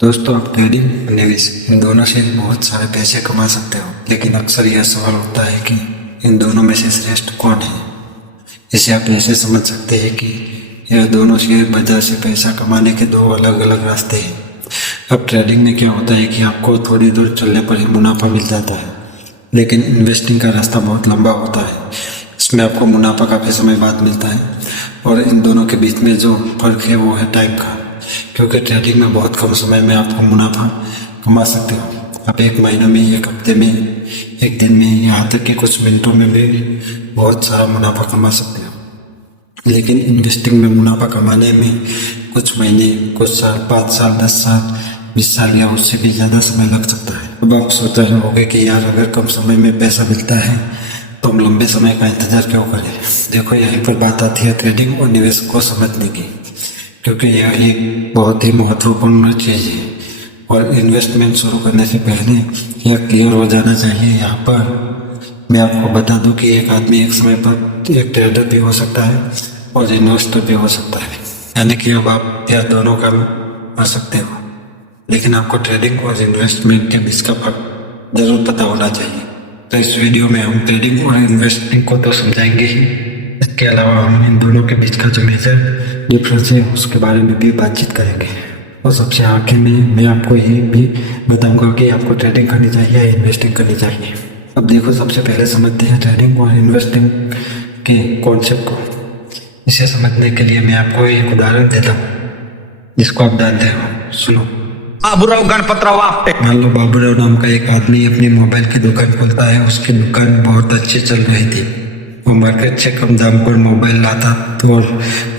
दोस्तों, आप ट्रेडिंग और निवेश इन दोनों से बहुत सारे पैसे कमा सकते हो, लेकिन अक्सर यह सवाल उठता है कि इन दोनों में से श्रेष्ठ कौन है। इसे आप ऐसे समझ सकते हैं कि यह दोनों शेयर बाजार से पैसा कमाने के दो अलग अलग रास्ते हैं। अब ट्रेडिंग में क्या होता है कि आपको थोड़ी दूर चलने पर ही मुनाफा मिल जाता है, लेकिन इन्वेस्टिंग का रास्ता बहुत लंबा होता है। इसमें आपको मुनाफा काफ़ी समय बाद मिलता है, और इन दोनों के बीच में जो फर्क है वो है टाइम का, क्योंकि ट्रेडिंग में बहुत कम समय में आपको मुनाफा कमा सकते हो। आप एक महीने में, एक हफ्ते में, एक दिन में, यहाँ तक कि कुछ मिनटों में भी बहुत सारा मुनाफा कमा सकते हो। लेकिन इन्वेस्टिंग में मुनाफा कमाने में कुछ महीने, कुछ साल, 5 साल, 10 साल, 20 साल या उससे भी ज़्यादा समय लग सकता है। अब आप सोच रहे होंगे कि यार, अगर कम समय में पैसा मिलता है तो हम लंबे समय का इंतजार क्यों करें। देखो, यहीं पर बात आती है ट्रेडिंग और निवेश को समझने की, क्योंकि यह एक बहुत ही महत्वपूर्ण चीज़ है। और इन्वेस्टमेंट शुरू करने से पहले यह क्लियर हो जाना चाहिए। यहाँ पर मैं आपको बता दूं कि एक आदमी एक समय पर एक ट्रेडर भी हो सकता है और इन्वेस्टर भी हो सकता है, यानी कि अब आप यह दोनों काम कर सकते हो। लेकिन आपको ट्रेडिंग और इन्वेस्टमेंट के बीच का फर्क जरूर पता होना चाहिए। तो इस वीडियो में हम ट्रेडिंग और इन्वेस्टिंग को तो समझाएंगे ही, इसके अलावा हम इन दोनों के बीच का जो मेजर डिफरेंस है उसके बारे में भी बातचीत करेंगे। और सबसे आखिर में मैं आपको ये भी बताऊंगा कि आपको ट्रेडिंग करनी चाहिए या इन्वेस्टिंग करनी चाहिए। अब देखो, सबसे पहले समझते हैं ट्रेडिंग और इन्वेस्टिंग के कॉन्सेप्ट को। इसे समझने के लिए मैं आपको एक उदाहरण देता हूँ जिसको आप जानते हो। सुनो। बाबूराव गणपतराव आपटे। मान लो बाबूराव नाम का एक आदमी अपनी मोबाइल की दुकान खोलता है। उसकी दुकान बहुत अच्छी चल रही थी। वो मार्केट से कम दाम पर मोबाइल लाता तो और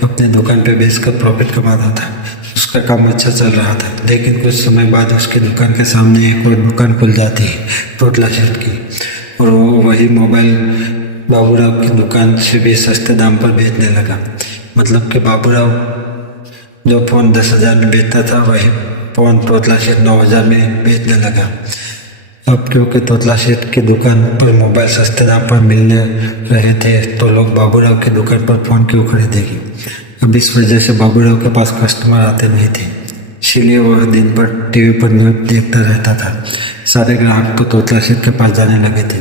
अपने दुकान पे बेचकर प्रॉफिट कमाता था। उसका काम अच्छा चल रहा था, लेकिन कुछ समय बाद उसकी दुकान के सामने एक और दुकान खुल जाती है, टोटला शर्ट की, और वो वही मोबाइल बाबूराव की दुकान से भी सस्ते दाम पर बेचने लगा। मतलब कि बाबूराव जो फ़ोन 10,000 में बेचता था, वही फ़ोन तोतला शेठ 9,000 में बेचने लगा। अब क्योंकि तोतला शेठ की दुकान पर मोबाइल सस्ते दाम पर मिलने रहे थे, तो लोग बाबूराव की दुकान पर फ़ोन क्यों खरीदेंगे। अब इस वजह से बाबूराव के पास कस्टमर आते नहीं थे, इसीलिए वह दिन भर टीवी पर न्यूज़ देखता रहता था। सारे ग्राहक तो तोतला शेठ के पास जाने लगे थे।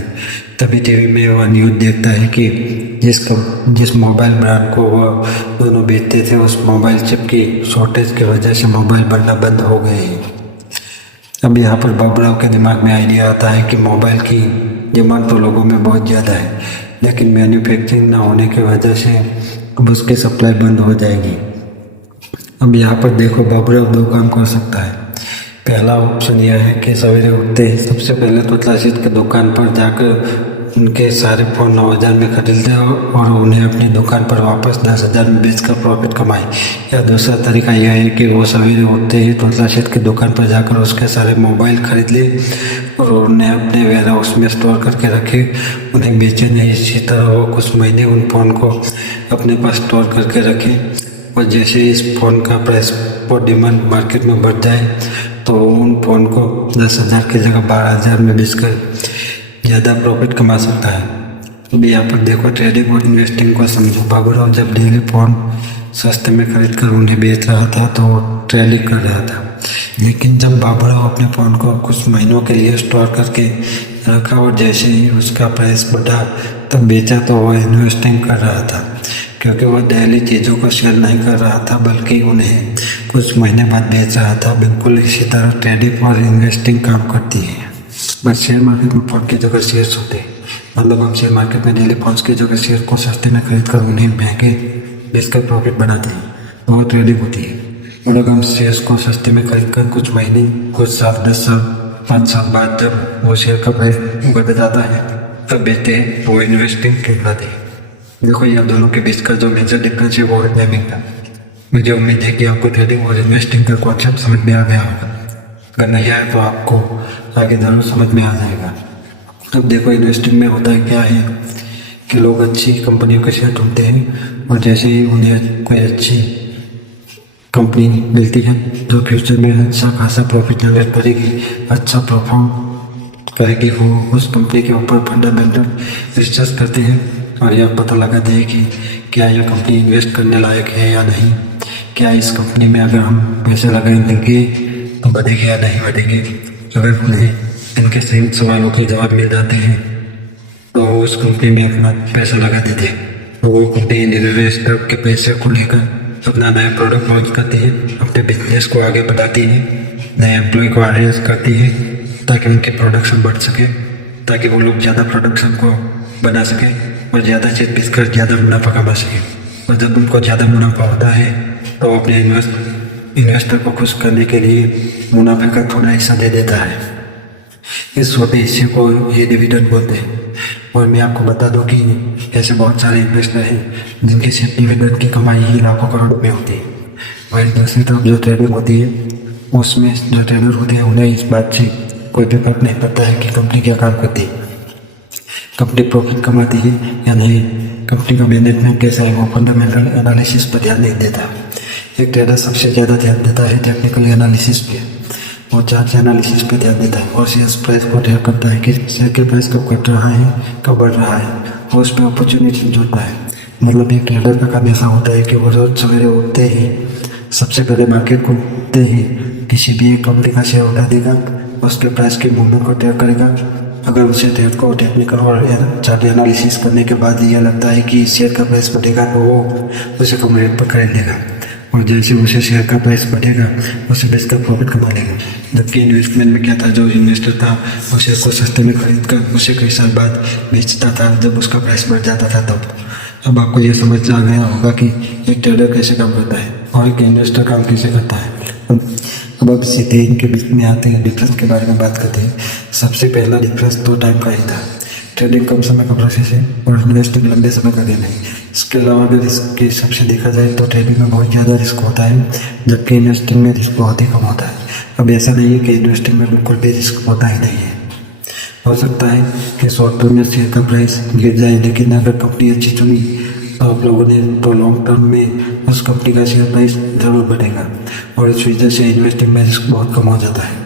तभी टीवी में वह न्यूज़ देखता है कि जिस मोबाइल ब्रांड को वह दोनों बेचते थे, उस मोबाइल चिप की शॉर्टेज की वजह से मोबाइल बनना बंद हो गए हैं। अब यहाँ पर बाबूराव के दिमाग में आइडिया आता है कि मोबाइल की डिमांड तो लोगों में बहुत ज़्यादा है, लेकिन मैन्युफैक्चरिंग ना होने की वजह से अब उसकी सप्लाई बंद हो जाएगी। अब यहाँ पर देखो, बाबूराव 2 काम कर सकता है। पहला ऑप्शन यह है कि सवेरे उठते ही सबसे पहले तोतला शेठ की दुकान पर जाकर उनके सारे फ़ोन 9,000 में खरीद दे और उन्हें अपनी दुकान पर वापस 10,000 में बेचकर प्रॉफिट कमाए। या दूसरा तरीका यह है कि वो सवेरे उठते ही तोतला शेठ की दुकान पर जाकर उसके सारे मोबाइल खरीद ले और उन्हें अपने वेयर हाउस में स्टोर करके रखे, उन्हें बेचे नहीं। इसी तरह वो कुछ महीने उन फ़ोन को अपने पास स्टोर करके रखे, और जैसे इस फ़ोन का प्राइस और डिमांड मार्केट में बढ़ जाए तो उन फ़ोन को 10,000 की जगह 12,000 में बेचकर ज़्यादा प्रॉफिट कमा सकता है। अब यहाँ पर देखो, ट्रेडिंग और इन्वेस्टिंग को समझो। बाबूराव जब डेली फ़ोन सस्ते में खरीद कर उन्हें बेच रहा था तो वो ट्रेडिंग कर रहा था, लेकिन जब बाबूराव अपने फ़ोन को कुछ महीनों के लिए स्टोर करके रखा और जैसे ही उसका प्राइस बढ़ा तब बेचा तो वह इन्वेस्टिंग कर रहा था, क्योंकि वह डेली चीज़ों को सेल नहीं कर रहा था बल्कि उन्हें कुछ महीने बाद बेच रहा था। बिल्कुल इसी तरह ट्रेडिंग और इन्वेस्टिंग काम करती है। बस शेयर मार्केट में फ़ोन की जगह शेयर्स होते हैं। मतलब हम शेयर मार्केट में डेली फ़ोन्स की जगह शेयर को सस्ते में खरीद कर उन्हें महंगे बेचकर प्रॉफिट बनाते हैं, तो वो ट्रेडिंग होती है। और अगर हम शेयर्स को सस्ते में खरीद कर कुछ महीने, कुछ साल, 10 साल, 5 साल बाद जब वो शेयर का प्राइस बढ़ जाता है तब बेचते हैं, वो इन्वेस्टिंग कहलाते हैं। देखो, यह दोनों के बीच का जो मेजर डिफरेंस है वो है टाइमिंग का। मुझे उम्मीद है कि आपको ट्रेडिंग और इन्वेस्टिंग का कॉन्सेप्ट समझ में आ गया होगा। अगर नहीं आया तो आपको आगे जरूर समझ में आ जाएगा। अब देखो, इन्वेस्टिंग में होता है क्या है कि लोग अच्छी कंपनियों के शेयर ढूंढते हैं, और जैसे ही उन्हें कोई अच्छी कंपनी मिलती है जो फ्यूचर में अच्छा खासा प्रॉफिट जनरेट करेगी, अच्छा परफॉर्म करेगी, वो उस कंपनी के ऊपर फंडामेंटल रिसर्च करते हैं और यह पता लगाते हैं कि क्या यह कंपनी इन्वेस्ट करने लायक है या नहीं। क्या इस कंपनी में अगर हम पैसे लगाएंगे तो बढ़ेगी या नहीं बढ़ेगी। अगर उन्हें इनके सही सवालों के जवाब मिल जाते हैं तो वो उस कंपनी में अपना पैसा लगा देते हैं। तो वो कंपनी इन्वेस्टर के पैसे को लेकर अपना नया प्रोडक्ट लॉन्च करती है, अपने बिजनेस को आगे बढ़ाती है, नए एम्प्लॉय को हायर करती है ताकि उनकी प्रोडक्शन बढ़ सके, ताकि वो लोग ज़्यादा प्रोडक्शन को बना सके और ज़्यादा चीज़ बेचकर ज़्यादा मुनाफा कमा सके। और जब उनको ज़्यादा मुनाफा होता है तो अपने इन्वेस्टर को खुश करने के लिए मुनाफे का थोड़ा हिस्सा दे देता है। इस छोटे हिस्से को ये डिविडेंड बोलते हैं। और मैं आपको बता दूं कि ऐसे बहुत सारे इन्वेस्टर हैं जिनकी सिर्फ डिविडेंड की कमाई ही लाखों करोड़ों में होती है। वहीं दूसरी तरफ जो ट्रेडिंग होती है उसमें जो ट्रेडर होते हैं उन्हें इस बात से कोई भी फर्क नहीं पड़ता है कि कंपनी क्या काम करती है, कंपनी प्रॉफिट कमाती है या नहीं, कंपनी का मैनेजमेंट कैसा है, वो फंडामेंटल एनालिसिस पर ध्यान नहीं देता। एक ट्रेडर सबसे ज़्यादा ध्यान देता है टेक्निकल एनालिसिस पे और चार्ट एनालिसिस पे ध्यान देता है और शेयर प्राइस को ट्रैक करता है कि शेयर के प्राइस कब घट रहा है, कब बढ़ रहा है और उस पर अपॉर्चुनिटी जोड़ता है। मतलब एक ट्रेडर का काम ऐसा होता है कि वो रोज सवेरे उठते ही सबसे पहले मार्केट को उठते ही किसी भी एक कंपनी का शेयर उठा देगा, उसके प्राइस के मूवमेंट को ट्रैक करेगा। अगर उसे ट्रेड को टेक्निकल और चार्ट एनालिसिस करने के बाद यह लगता है कि शेयर का प्राइस बढ़ेगा तो वो उसे कम रेट पर खरीद लेगा और जैसे उसे शेयर का प्राइस बढ़ेगा उसे बेचकर प्रॉफिट कमा लेगा। जबकि इन्वेस्टमेंट में क्या था, जो इन्वेस्टर था वो शेयर को सस्ते में खरीद कर उसे कई साल बाद बेचता था जब उसका प्राइस बढ़ जाता था तब। अब आपको यह समझ आ गया होगा कि एक ट्रेडर कैसे काम करता है और एक इन्वेस्टर काम कैसे करता है। अब सीधे इनके बीच में आते हैं, डिफरेंस के बारे में बात करते हैं। सबसे पहला डिफरेंस तो टाइम का ही था। ट्रेडिंग कम समय का प्रोसेस है और इन्वेस्टिंग लंबे समय का गेम है। इसके अलावा अगर इसके हिसाब से देखा जाए तो ट्रेडिंग में बहुत ज़्यादा रिस्क होता है जबकि इन्वेस्टिंग में रिस्क बहुत ही कम होता है। अब ऐसा नहीं है कि इन्वेस्टिंग में बिल्कुल भी रिस्क होता ही नहीं है। हो सकता है कि शॉर्ट टर्म में शेयर का प्राइस गिर जाए, लेकिन अगर कंपनी अच्छी चुनी तो आप लोगों ने तो लॉन्ग टर्म में उस कंपनी का शेयर प्राइस जरूर बढ़ेगा और इस वजह से इन्वेस्टिंग में रिस्क बहुत कम हो जाता है।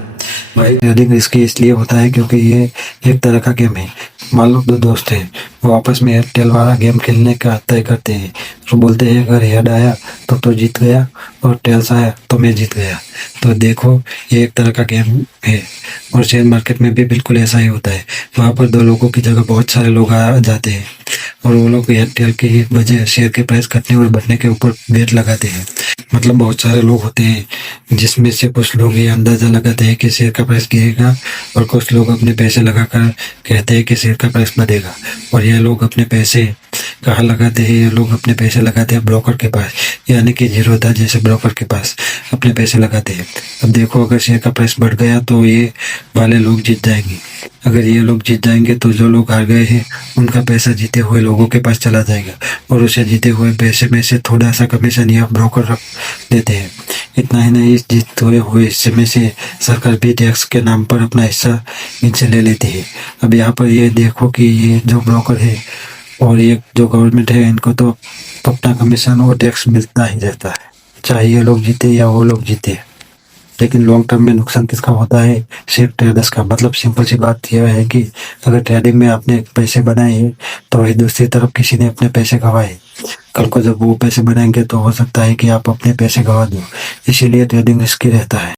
भाई ट्रेडिंग रिस्की इसलिए होता है क्योंकि ये एक तरह का गेम है। मान लो दो दोस्त हैं, वो आपस में टेल वाला गेम खेलने का तय करते हैं। तो बोलते हैं अगर हेड आया तो जीत गया और टेल्स आया तो मैं जीत गया। तो देखो ये एक तरह का गेम है और शेयर मार्केट में भी बिल्कुल ऐसा ही होता है। वहाँ पर दो लोगों की जगह बहुत सारे लोग आ जाते हैं और वो लोग हेड टेल की वजह शेयर के प्राइस घटने और बढ़ने के ऊपर बेट लगाते हैं। मतलब बहुत सारे लोग होते हैं जिसमें से कुछ लोग ये अंदाज़ा लगाते हैं कि शेयर का प्राइस गिरेगा और कुछ लोग अपने पैसे लगाकर कहते हैं कि शेयर का प्राइस बढ़ेगा। और ये लोग अपने पैसे कहाँ लगाते हैं, ये लोग अपने पैसे लगाते हैं ब्रोकर के पास, यानी कि जीरोधा जैसे ब्रोकर के पास अपने पैसे लगाते हैं। अब देखो अगर शेयर का प्राइस बढ़ गया तो ये वाले लोग जीत जाएंगे, अगर ये लोग जीत जाएंगे तो जो लोग हार गए हैं उनका पैसा जीते हुए लोगों के पास चला जाएगा और उसे जीते हुए पैसे में से थोड़ा सा कमीशन या ब्रोकर रख देते हैं। इतना ही नहीं, इस जीते हुए हिस्से में से सरकार भी टैक्स के नाम पर अपना हिस्सा इनसे ले लेती है। अब यहाँ पर ये देखो कि ये जो ब्रोकर है और ये जो गवर्नमेंट है इनको तो अपना कमीशन और टैक्स मिलता ही रहता है, चाहे ये लोग जीते या वो लोग जीते। लेकिन लॉन्ग टर्म में नुकसान किसका होता है? सिर्फ ट्रेडर्स का। मतलब सिंपल सी बात यह है कि अगर ट्रेडिंग में आपने पैसे बनाए हैं तो वही दूसरी तरफ किसी ने अपने पैसे गंवाए, कल को जब वो पैसे बनाएंगे तो हो सकता है कि आप अपने पैसे गंवा दो। इसीलिए ट्रेडिंग रिस्की रहता है।